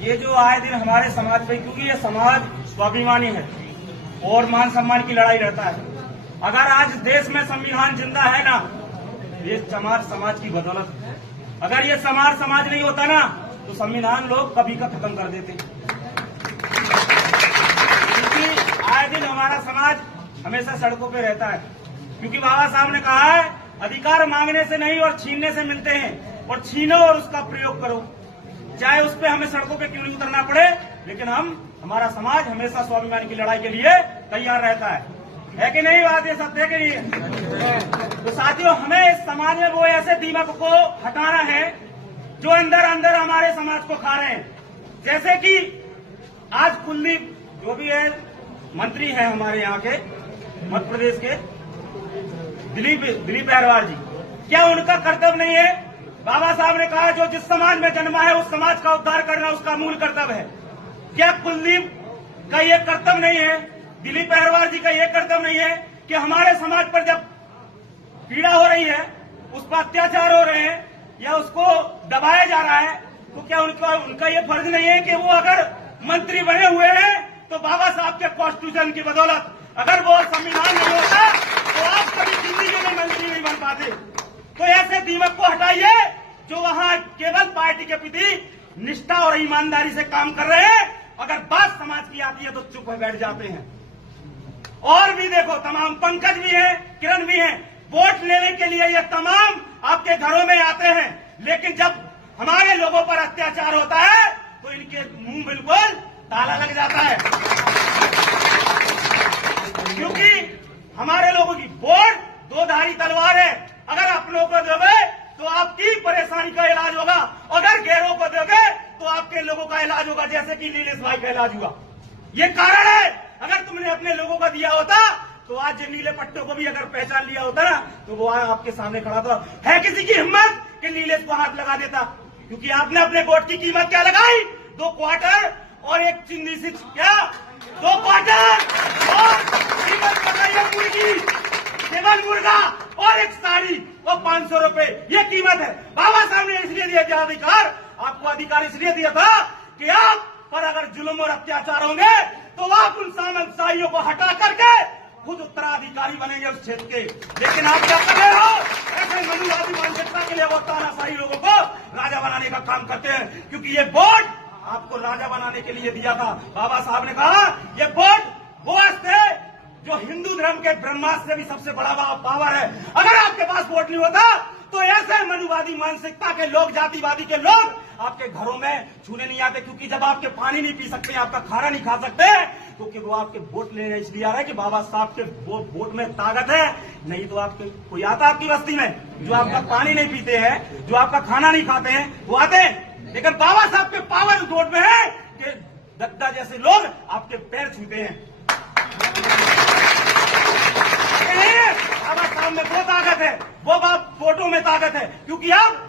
ये जो आए दिन हमारे समाज पे, क्योंकि ये समाज स्वाभिमानी है और मान सम्मान की लड़ाई रहता है। अगर आज देश में संविधान जिंदा है ना, ये समाज की बदौलत है। अगर ये समाज नहीं होता ना, तो संविधान लोग कभी का खत्म कर देते। क्योंकि आए दिन हमारा समाज हमेशा सड़कों पे रहता है, क्योंकि बाबा साहब ने कहा है अधिकार मांगने से नहीं और छीनने से मिलते हैं, और छीनो और उसका प्रयोग करो। चाहे उस पे हमें सड़कों पे क्यों नहीं उतरना पड़े, लेकिन हमारा समाज हमेशा स्वाभिमान की लड़ाई के लिए तैयार रहता है कि नहीं? बात ये सत्य है कि नहीं? तो साथियों, हमें इस समाज में वो ऐसे दीमक को हटाना है जो अंदर अंदर हमारे समाज को खा रहे हैं। जैसे कि आज कुलदीप जो भी है मंत्री है हमारे यहाँ के मध्य प्रदेश के, दिलीप अहरवाल जी, क्या उनका कर्तव्य नहीं है? बाबा साहब ने कहा जो जिस समाज में जन्मा है उस समाज का उद्धार करना उसका मूल कर्तव्य है। क्या कुलदीप का ये कर्तव्य नहीं है, दिलीप अहरवाल जी का ये कर्तव्य नहीं है कि हमारे समाज पर जब पीड़ा हो रही है, उस पर अत्याचार हो रहे हैं या उसको दबाया जा रहा है, तो क्या उनका ये फर्ज नहीं है कि वो अगर मंत्री बने हुए हैं तो बाबा साहब के कॉन्स्टिट्यूशन की बदौलत, अगर वो संविधान नहीं होता तो आप कभी जिंदगी में मंत्री नहीं बन पाते। तो ऐसे दीमक को हटाइए जो वहां केवल पार्टी के प्रति निष्ठा और ईमानदारी से काम कर रहे हैं। अगर बात समाज की आती है तो चुप हो बैठ जाते हैं। और भी देखो, तमाम पंकज भी हैं, किरण भी हैं, वोट लेने के लिए ये तमाम आपके घरों में आते हैं, लेकिन जब हमारे लोगों पर अत्याचार होता है तो इनके मुंह बिल्कुल ताला लग जाता है। क्योंकि हमारे लोगों की वोट दो धारी तलवार है। अगर अपनों को दोगे तो आपकी परेशानी का इलाज होगा, अगर गैरों को दोगे तो आपके लोगों का इलाज होगा, जैसे कि नीलेश भाई का इलाज हुआ। ये कारण है, अगर तुमने अपने लोगों का दिया होता तो आज नीले पट्टों को भी अगर पहचान लिया होता ना, तो वो आपके सामने खड़ा था। है किसी की हिम्मत कि नीलेश को हाथ लगा देता? क्योंकि आपने अपने वोट की कीमत क्या लगाई? 2 क्वार्टर और एक चिंदी से, क्या 2 क्वार्टर और कीमत लगाई मुर्गी, केवल मुर्गा और एक साड़ी, वो 500 रुपए, ये कीमत है। बाबा साहब ने इसलिए दिया था अधिकार, आपको अधिकार इसलिए दिया था कि आप पर अगर जुल्म और अत्याचार होंगे तो आप उन सामंतशाहियों को हटा करके खुद उत्तराधिकारी बनेंगे उस क्षेत्र के। लेकिन आप क्या कर रहे हो? ऐसे मनुवादी मानसिकता के लिए वो तानाशाही लोगों को राजा बनाने का काम करते हैं, क्योंकि ये वोट आपको राजा बनाने के लिए दिया था। बाबा साहब ने कहा ये वोट वो थे जो हिंदू धर्म के ब्रह्मास्त्र से भी सबसे बड़ा पावर है। अगर आपके पास वोट नहीं होता तो ऐसे मनुवादी मानसिकता के लोग, जातिवादी के लोग आपके घरों में छूने नहीं आते, क्योंकि जब आपके पानी नहीं पी सकते, आपका खाना नहीं खा सकते, क्योंकि वो आपके वोट लेने इसलिए आ रहा है कि बाबा साहब के वोट में ताकत है। नहीं तो आपके कोई आता आपकी बस्ती में जो आपका पानी नहीं पीते हैं, जो आपका खाना नहीं खाते हैं, वो आते हैं। लेकिन बाबा साहब के पावर वोट में है कि दत्ता जैसे लोग आपके पैर छूते हैं। बाबा साहब में वो ताकत है, वो बात वोटों में ताकत है, क्योंकि आप